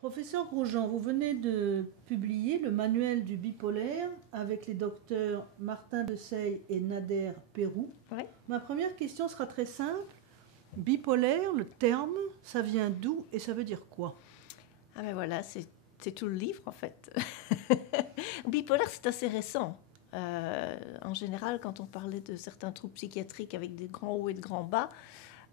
Professeur Grosjean, vous venez de publier le manuel du bipolaire avec les docteurs Martin Desailles et Nader Pérou. Ouais. Ma première question sera très simple. Bipolaire, le terme, ça vient d'où et ça veut dire quoi? Ah ben voilà, c'est tout le livre en fait. Bipolaire, c'est assez récent. En général, quand on parlait de certains troubles psychiatriques avec des grands hauts et de grands bas,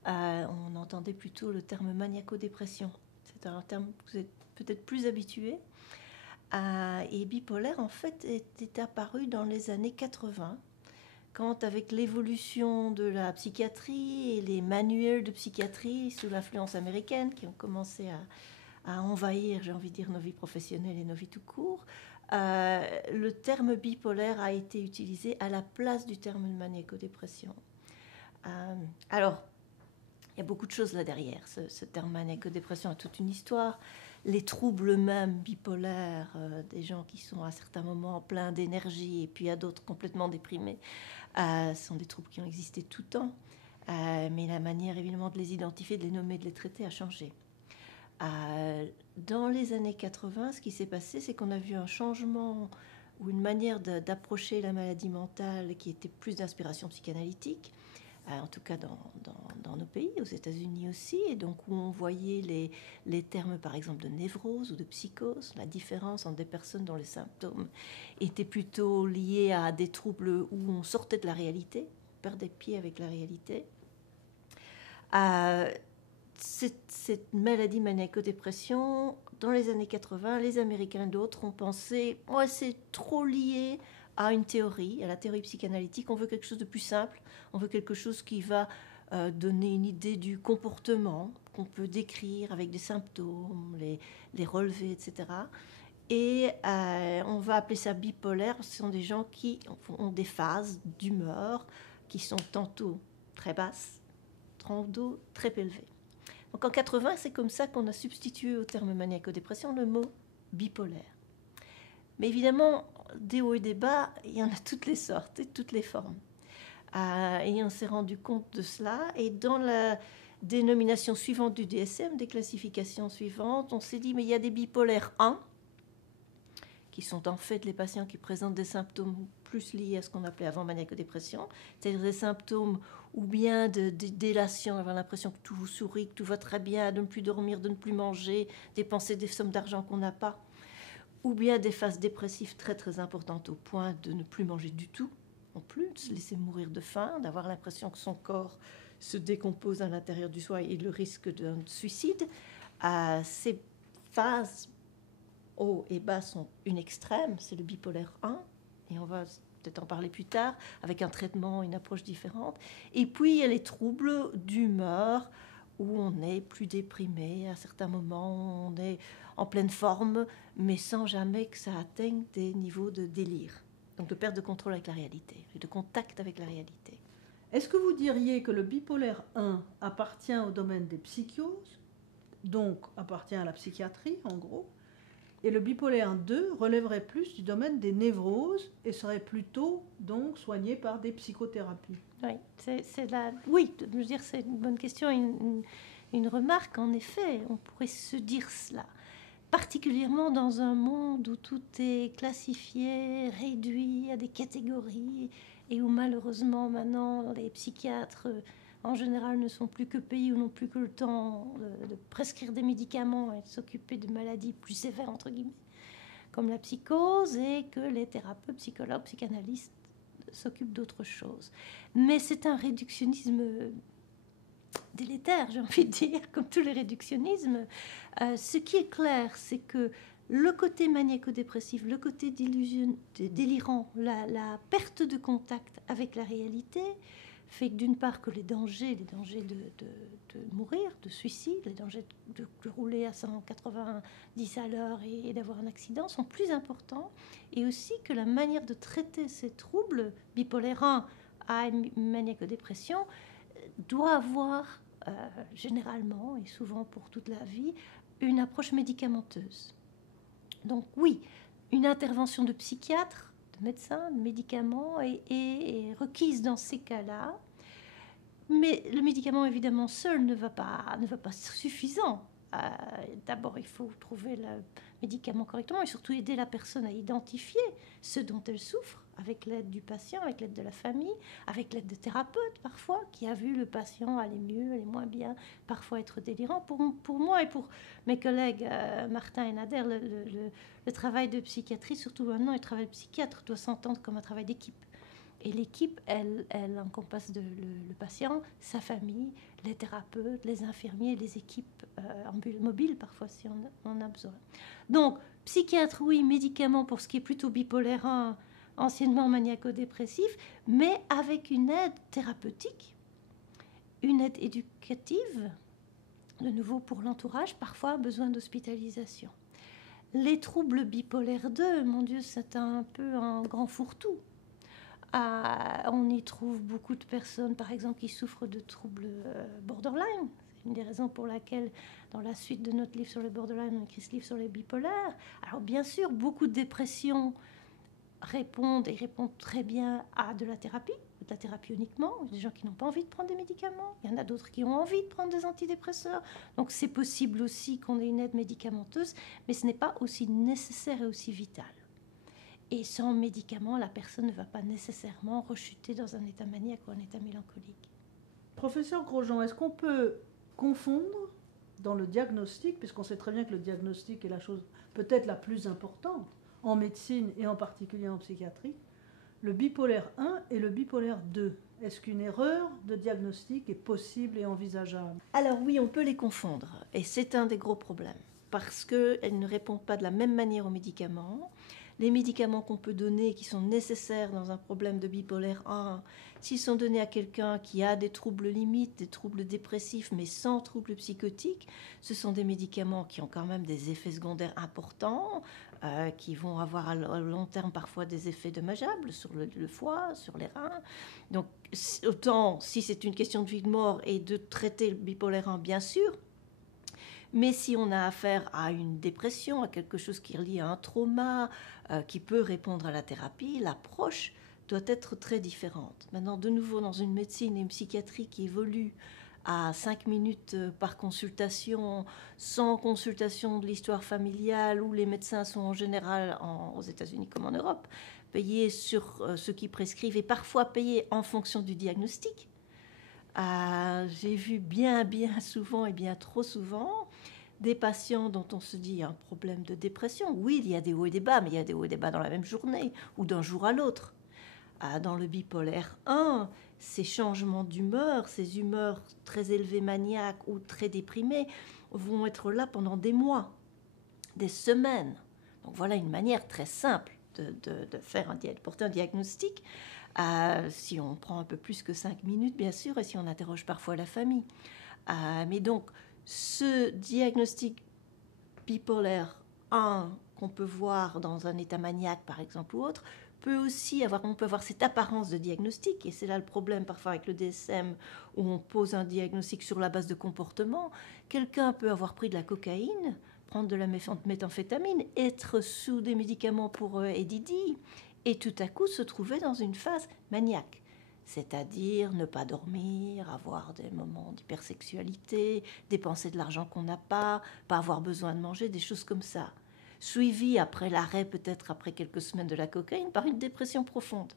on entendait plutôt le terme maniaco-dépression. C'est un terme que vous êtes peut-être plus habitué. Et bipolaire, en fait, est apparu dans les années 80, quand avec l'évolution de la psychiatrie et les manuels de psychiatrie sous l'influence américaine qui ont commencé à envahir, j'ai envie de dire, nos vies professionnelles et nos vies tout court, le terme bipolaire a été utilisé à la place du terme maniaco-dépression. Alors, il y a beaucoup de choses là derrière. Ce terme maniaco-dépression a toute une histoire. Les troubles eux-mêmes bipolaires, des gens qui sont à certains moments pleins d'énergie et puis à d'autres complètement déprimés, sont des troubles qui ont existé tout le temps. Mais la manière évidemment de les identifier, de les nommer, de les traiter a changé. Dans les années 80, ce qui s'est passé, c'est qu'on a vu un changement ou une manière d'approcher la maladie mentale qui était plus d'inspiration psychanalytique, en tout cas dans nos pays, aux États-Unis aussi, et donc où on voyait les termes par exemple de névrose ou de psychose, la différence entre des personnes dont les symptômes étaient plutôt liés à des troubles où on sortait de la réalité, on perdait pied avec la réalité. Cette maladie maniaco-dépression, dans les années 80, les Américains et d'autres ont pensé « c'est trop lié à une théorie, à la théorie psychanalytique, on veut quelque chose de plus simple, on veut quelque chose qui va donner une idée du comportement qu'on peut décrire avec des symptômes, les relever, etc. Et on va appeler ça bipolaire, ce sont des gens qui ont des phases d'humeur qui sont tantôt très basses, tantôt très élevées. Donc en 80, c'est comme ça qu'on a substitué au terme maniaco-dépression le mot bipolaire. Mais évidemment, des hauts et des bas, il y en a toutes les sortes et toutes les formes. Et on s'est rendu compte de cela. Et dans la dénomination suivante du DSM, des classifications suivantes, on s'est dit, mais il y a des bipolaires 1, qui sont en fait les patients qui présentent des symptômes plus liés à ce qu'on appelait avant maniaco-dépression, c'est-à-dire des symptômes ou bien d'élation, avoir l'impression que tout vous sourit, que tout va très bien, de ne plus dormir, de ne plus manger, dépenser des sommes d'argent qu'on n'a pas, ou bien des phases dépressives très très importantes au point de ne plus manger du tout, non plus, de se laisser mourir de faim, d'avoir l'impression que son corps se décompose à l'intérieur du soi et le risque d'un suicide. Ces phases hauts et bas sont une extrême, c'est le bipolaire 1, et on va peut-être en parler plus tard, avec un traitement, une approche différente. Et puis, il y a les troubles d'humeur, où on est plus déprimé, à certains moments, on est en pleine forme, mais sans jamais que ça atteigne des niveaux de délire. Donc de perte de contrôle avec la réalité, de contact avec la réalité. Est-ce que vous diriez que le bipolaire 1 appartient au domaine des psychoses, donc appartient à la psychiatrie en gros, et le bipolaire 2 relèverait plus du domaine des névroses et serait plutôt donc soigné par des psychothérapies? Oui, oui, je veux dire, c'est une bonne question, une remarque. En effet, on pourrait se dire cela, particulièrement dans un monde où tout est classifié, réduit à des catégories, et où malheureusement maintenant les psychiatres en général ne sont plus que payés ou n'ont plus que le temps de prescrire des médicaments et de s'occuper de maladies plus sévères, entre guillemets, comme la psychose, et que les thérapeutes, psychologues, psychanalystes s'occupent d'autres choses. Mais c'est un réductionnisme délétère, j'ai envie de dire, comme tous les réductionnismes. Ce qui est clair, c'est que le côté maniaco-dépressif, le côté délirant, la perte de contact avec la réalité, fait que d'une part que les dangers de mourir, de suicide, les dangers de rouler à 190 à l'heure et d'avoir un accident sont plus importants, et aussi que la manière de traiter ces troubles bipolaires 1 à une maniaco-dépression doit avoir généralement et souvent pour toute la vie une approche médicamenteuse. Donc oui, une intervention de psychiatre, de médecin, de médicaments est requise dans ces cas-là. Mais le médicament, évidemment, seul ne va pas être suffisant. D'abord, il faut trouver le médicament correctement et surtout aider la personne à identifier ce dont elle souffre avec l'aide du patient, avec l'aide de la famille, avec l'aide de thérapeutes parfois, qui a vu le patient aller mieux, aller moins bien, parfois être délirant. Pour moi et pour mes collègues Martin et Nader, le travail de psychiatrie, surtout maintenant, le travail de psychiatre doit s'entendre comme un travail d'équipe. Et l'équipe, elle encompasse le patient, sa famille, les thérapeutes, les infirmiers, les équipes mobiles parfois si on en a besoin. Donc, psychiatre, oui, médicaments pour ce qui est plutôt bipolaire 1, anciennement maniaco-dépressif, mais avec une aide thérapeutique, une aide éducative, de nouveau pour l'entourage, parfois besoin d'hospitalisation. Les troubles bipolaires 2, mon Dieu, c'est un peu un grand fourre-tout. On y trouve beaucoup de personnes, par exemple, qui souffrent de troubles borderline. C'est une des raisons pour laquelle, dans la suite de notre livre sur le borderline, on écrit ce livre sur les bipolaires. Alors, bien sûr, beaucoup de dépressions répondent très bien à de la thérapie uniquement. Il y a des gens qui n'ont pas envie de prendre des médicaments. Il y en a d'autres qui ont envie de prendre des antidépresseurs. Donc, c'est possible aussi qu'on ait une aide médicamenteuse, mais ce n'est pas aussi nécessaire et aussi vital. Et sans médicaments, la personne ne va pas nécessairement rechuter dans un état maniaque ou un état mélancolique. Professeur Grosjean, est-ce qu'on peut confondre dans le diagnostic, puisqu'on sait très bien que le diagnostic est la chose peut-être la plus importante en médecine et en particulier en psychiatrie, le bipolaire 1 et le bipolaire 2? Est-ce qu'une erreur de diagnostic est possible et envisageable? Alors oui, on peut les confondre, et c'est un des gros problèmes, parce qu'elles ne répondent pas de la même manière aux médicaments. Les médicaments qu'on peut donner, qui sont nécessaires dans un problème de bipolaire 1, s'ils sont donnés à quelqu'un qui a des troubles limites, des troubles dépressifs, mais sans troubles psychotiques, ce sont des médicaments qui ont quand même des effets secondaires importants, qui vont avoir à long terme parfois des effets dommageables sur le foie, sur les reins. Donc, autant si c'est une question de vie de mort et de traiter le bipolaire 1, bien sûr, mais si on a affaire à une dépression, à quelque chose qui est lié à un trauma, qui peut répondre à la thérapie, l'approche doit être très différente. Maintenant, de nouveau, dans une médecine et une psychiatrie qui évolue à 5 minutes par consultation, sans consultation de l'histoire familiale, où les médecins sont en général, aux États-Unis comme en Europe, payés sur ce qu'ils prescrivent et parfois payés en fonction du diagnostic. J'ai vu bien souvent et bien trop souvent des patients dont on se dit il y a un problème de dépression. Oui, il y a des hauts et des bas, mais il y a des hauts et des bas dans la même journée ou d'un jour à l'autre. Dans le bipolaire 1, ces changements d'humeur, ces humeurs très élevées maniaques ou très déprimées vont être là pendant des mois, des semaines. Donc voilà une manière très simple de faire porter un diagnostic. Si on prend un peu plus que 5 minutes, bien sûr, et si on interroge parfois la famille. Mais donc, ce diagnostic bipolaire 1 qu'on peut voir dans un état maniaque, par exemple, ou autre, on peut avoir cette apparence de diagnostic, et c'est là le problème parfois avec le DSM, où on pose un diagnostic sur la base de comportement. Quelqu'un peut avoir pris de la cocaïne, prendre de la méthamphétamine, être sous des médicaments pour ADD, et tout à coup se trouver dans une phase maniaque. C'est-à-dire ne pas dormir, avoir des moments d'hypersexualité, dépenser de l'argent qu'on n'a pas avoir besoin de manger, des choses comme ça. Suivi après l'arrêt, peut-être après quelques semaines de la cocaïne, par une dépression profonde.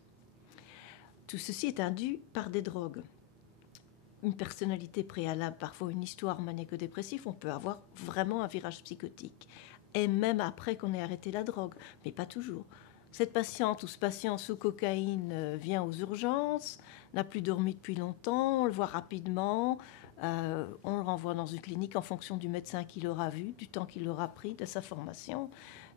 Tout ceci est induit par des drogues. Une personnalité préalable, parfois une histoire maniaco-dépressive, on peut avoir vraiment un virage psychotique. Et même après qu'on ait arrêté la drogue, mais pas toujours. Cette patiente ou ce patient sous cocaïne vient aux urgences, n'a plus dormi depuis longtemps, on le voit rapidement, on le renvoie dans une clinique en fonction du médecin qui l'aura vu, du temps qu'il aura pris, de sa formation,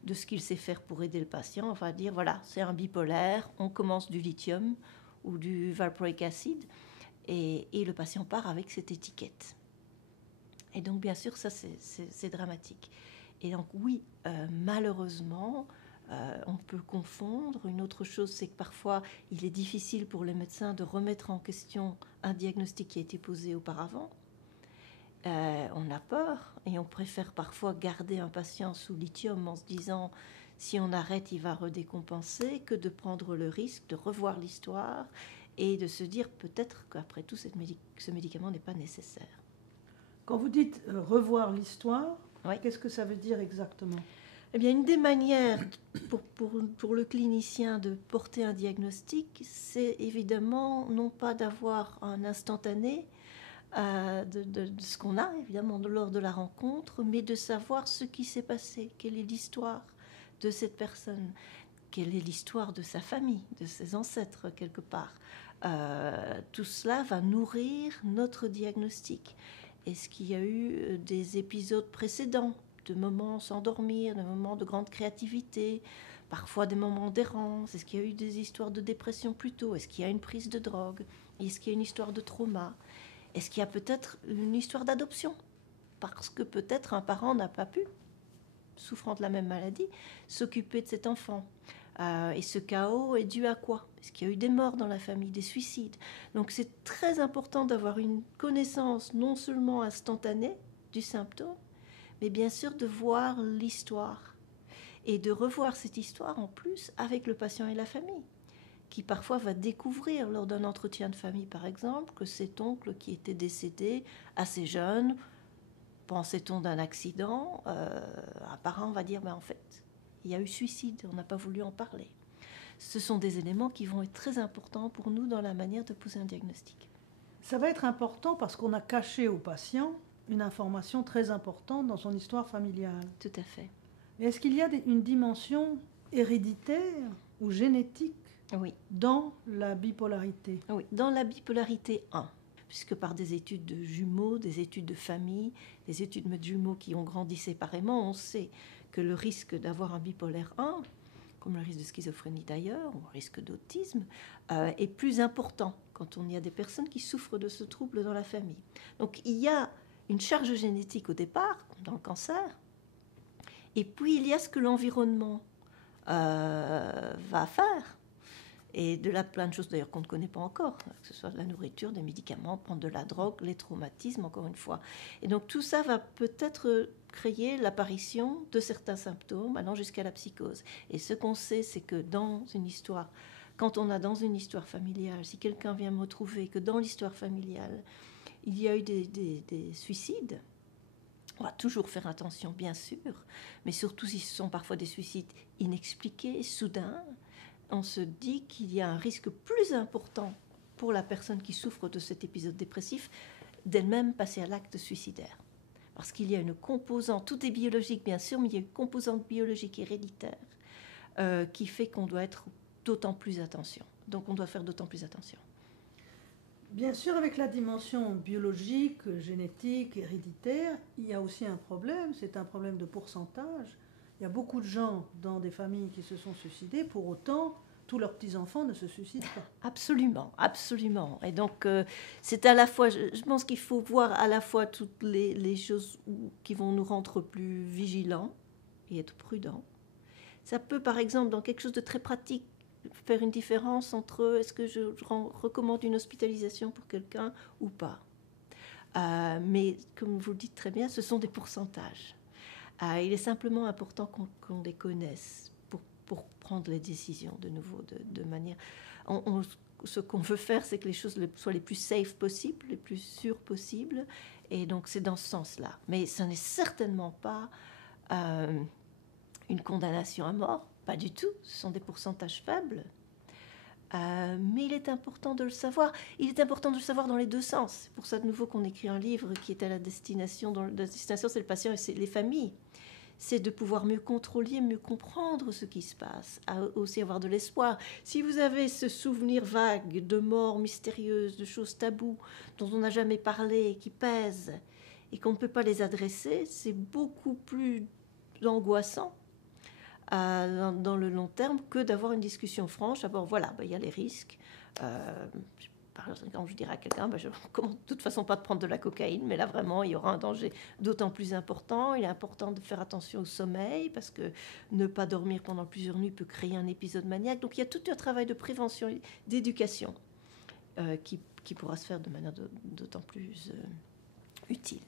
de ce qu'il sait faire pour aider le patient. On va dire, voilà, c'est un bipolaire, on commence du lithium ou du valproic acid, et le patient part avec cette étiquette. Et donc, bien sûr, ça, c'est dramatique. Et donc, oui, malheureusement, on peut confondre. Une autre chose, c'est que parfois, il est difficile pour les médecins de remettre en question un diagnostic qui a été posé auparavant. On a peur et on préfère parfois garder un patient sous lithium en se disant si on arrête, il va redécompenser, que de prendre le risque de revoir l'histoire et de se dire peut-être qu'après tout, ce médicament n'est pas nécessaire. Quand vous dites revoir l'histoire, Oui. qu'est-ce que ça veut dire exactement? Eh bien, une des manières pour le clinicien de porter un diagnostic, c'est évidemment non pas d'avoir un instantané de ce qu'on a, évidemment, lors de la rencontre, mais de savoir ce qui s'est passé, quelle est l'histoire de cette personne, quelle est l'histoire de sa famille, de ses ancêtres, quelque part. Tout cela va nourrir notre diagnostic. Est-ce qu'il y a eu des épisodes précédents, de moments sans dormir, de moments de grande créativité, parfois des moments d'errance? Est-ce qu'il y a eu des histoires de dépression plus tôt? Est-ce qu'il y a une prise de drogue? Est-ce qu'il y a une histoire de trauma? Est-ce qu'il y a peut-être une histoire d'adoption? Parce que peut-être un parent n'a pas pu, souffrant de la même maladie, s'occuper de cet enfant. Et ce chaos est dû à quoi? Est-ce qu'il y a eu des morts dans la famille, des suicides? Donc c'est très important d'avoir une connaissance non seulement instantanée du symptôme, mais bien sûr de voir l'histoire. Et de revoir cette histoire en plus avec le patient et la famille, qui parfois va découvrir lors d'un entretien de famille, par exemple, que cet oncle qui était décédé assez jeune, pensait-on d'un accident, un parent va dire, en fait, il y a eu suicide, on n'a pas voulu en parler. Ce sont des éléments qui vont être très importants pour nous dans la manière de poser un diagnostic. Ça va être important parce qu'on a caché au patient une information très importante dans son histoire familiale. Tout à fait. Et est-ce qu'il y a une dimension héréditaire ou génétique Oui. dans la bipolarité? Oui, dans la bipolarité 1, puisque par des études de jumeaux, des études de famille, des études de jumeaux qui ont grandi séparément, on sait que le risque d'avoir un bipolaire 1, comme le risque de schizophrénie d'ailleurs, ou le risque d'autisme, est plus important quand on y a des personnes qui souffrent de ce trouble dans la famille. Donc il y a une charge génétique au départ, comme dans le cancer, et puis il y a ce que l'environnement va faire. Et de là, plein de choses d'ailleurs qu'on ne connaît pas encore, que ce soit de la nourriture, des médicaments, prendre de la drogue, les traumatismes, encore une fois. Et donc tout ça va peut-être créer l'apparition de certains symptômes, allant jusqu'à la psychose. Et ce qu'on sait, c'est que dans une histoire, quand on a dans une histoire familiale, si quelqu'un vient me trouver que dans l'histoire familiale, il y a eu des suicides, on va toujours faire attention, bien sûr, mais surtout si ce sont parfois des suicides inexpliqués, soudains, on se dit qu'il y a un risque plus important pour la personne qui souffre de cet épisode dépressif d'elle-même passer à l'acte suicidaire. Parce qu'il y a une composante, tout est biologique bien sûr, mais il y a une composante biologique héréditaire qui fait qu'on doit être d'autant plus attention. Donc on doit faire d'autant plus attention. Bien sûr, avec la dimension biologique, génétique, héréditaire, il y a aussi un problème, c'est un problème de pourcentage. Il y a beaucoup de gens dans des familles qui se sont suicidés, pour autant, tous leurs petits-enfants ne se suicident pas. Absolument, absolument. Et donc, c'est à la fois, je pense qu'il faut voir à la fois toutes les choses qui vont nous rendre plus vigilants et être prudents. Ça peut, par exemple, dans quelque chose de très pratique, faire une différence entre est-ce que je recommande une hospitalisation pour quelqu'un ou pas. Mais, comme vous le dites très bien, ce sont des pourcentages. Il est simplement important qu'on les connaisse pour prendre les décisions de nouveau de manière... ce qu'on veut faire, c'est que les choses soient les plus safe possibles, les plus sûres possibles. Et donc, c'est dans ce sens-là. Mais ce n'est certainement pas une condamnation à mort. Pas du tout. Ce sont des pourcentages faibles. Mais il est important de le savoir. Il est important de le savoir dans les deux sens. C'est pour ça, de nouveau, qu'on écrit un livre qui est à la destination. La destination, c'est le patient et c'est les familles. C'est de pouvoir mieux contrôler, mieux comprendre ce qui se passe, aussi avoir de l'espoir. Si vous avez ce souvenir vague de morts mystérieuses, de choses taboues dont on n'a jamais parlé et qui pèsent et qu'on ne peut pas les adresser, c'est beaucoup plus angoissant dans le long terme que d'avoir une discussion franche. D'abord, voilà, il y a les risques. Par exemple, quand je dirais à quelqu'un, je ne recommande de toute façon pas de prendre de la cocaïne, mais là vraiment il y aura un danger d'autant plus important. Il est important de faire attention au sommeil, parce que ne pas dormir pendant plusieurs nuits peut créer un épisode maniaque. Donc il y a tout un travail de prévention, d'éducation qui pourra se faire de manière d'autant plus utile.